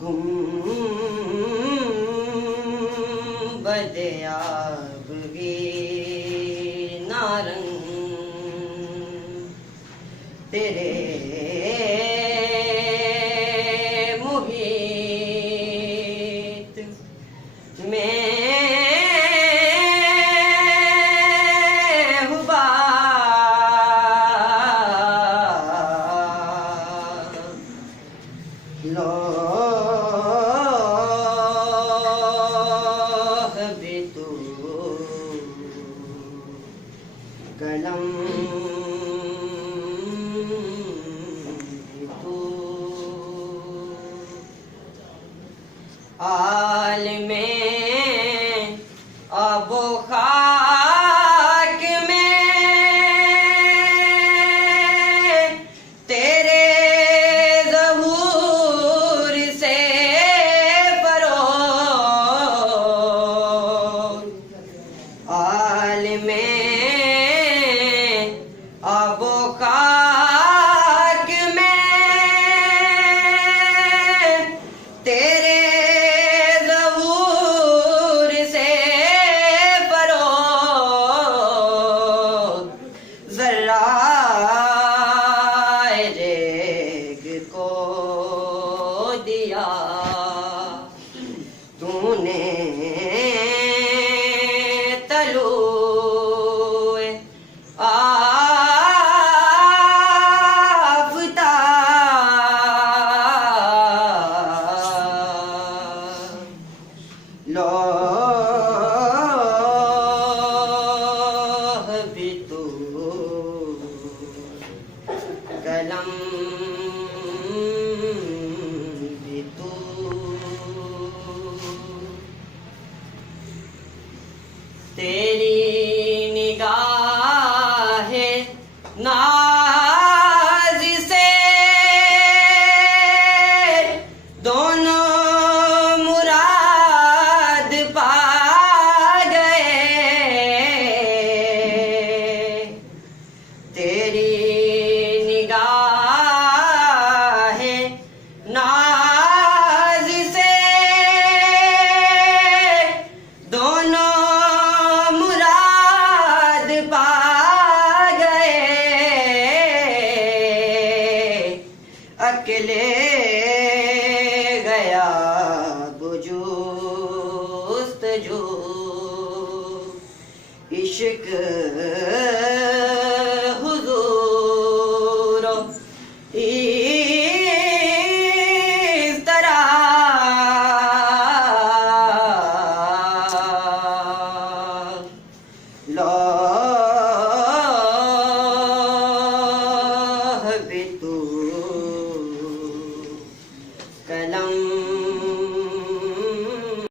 गुंबद आबगी नारंग तेरे मुहित में लौह भी तू कलम भी तू आलमे अबो खाक में तेरे ज़हूर से परो आलमे अबो खाक में तेरे को दिया तूने तलुए आफ़ताब लौह भी तू कलम भी तू तेरी निगाहे नाज से दोनों मुराद पा गए तेरी नाज से दोनों मुराद पा गए अकेले गया बुजुस्तजू इश्क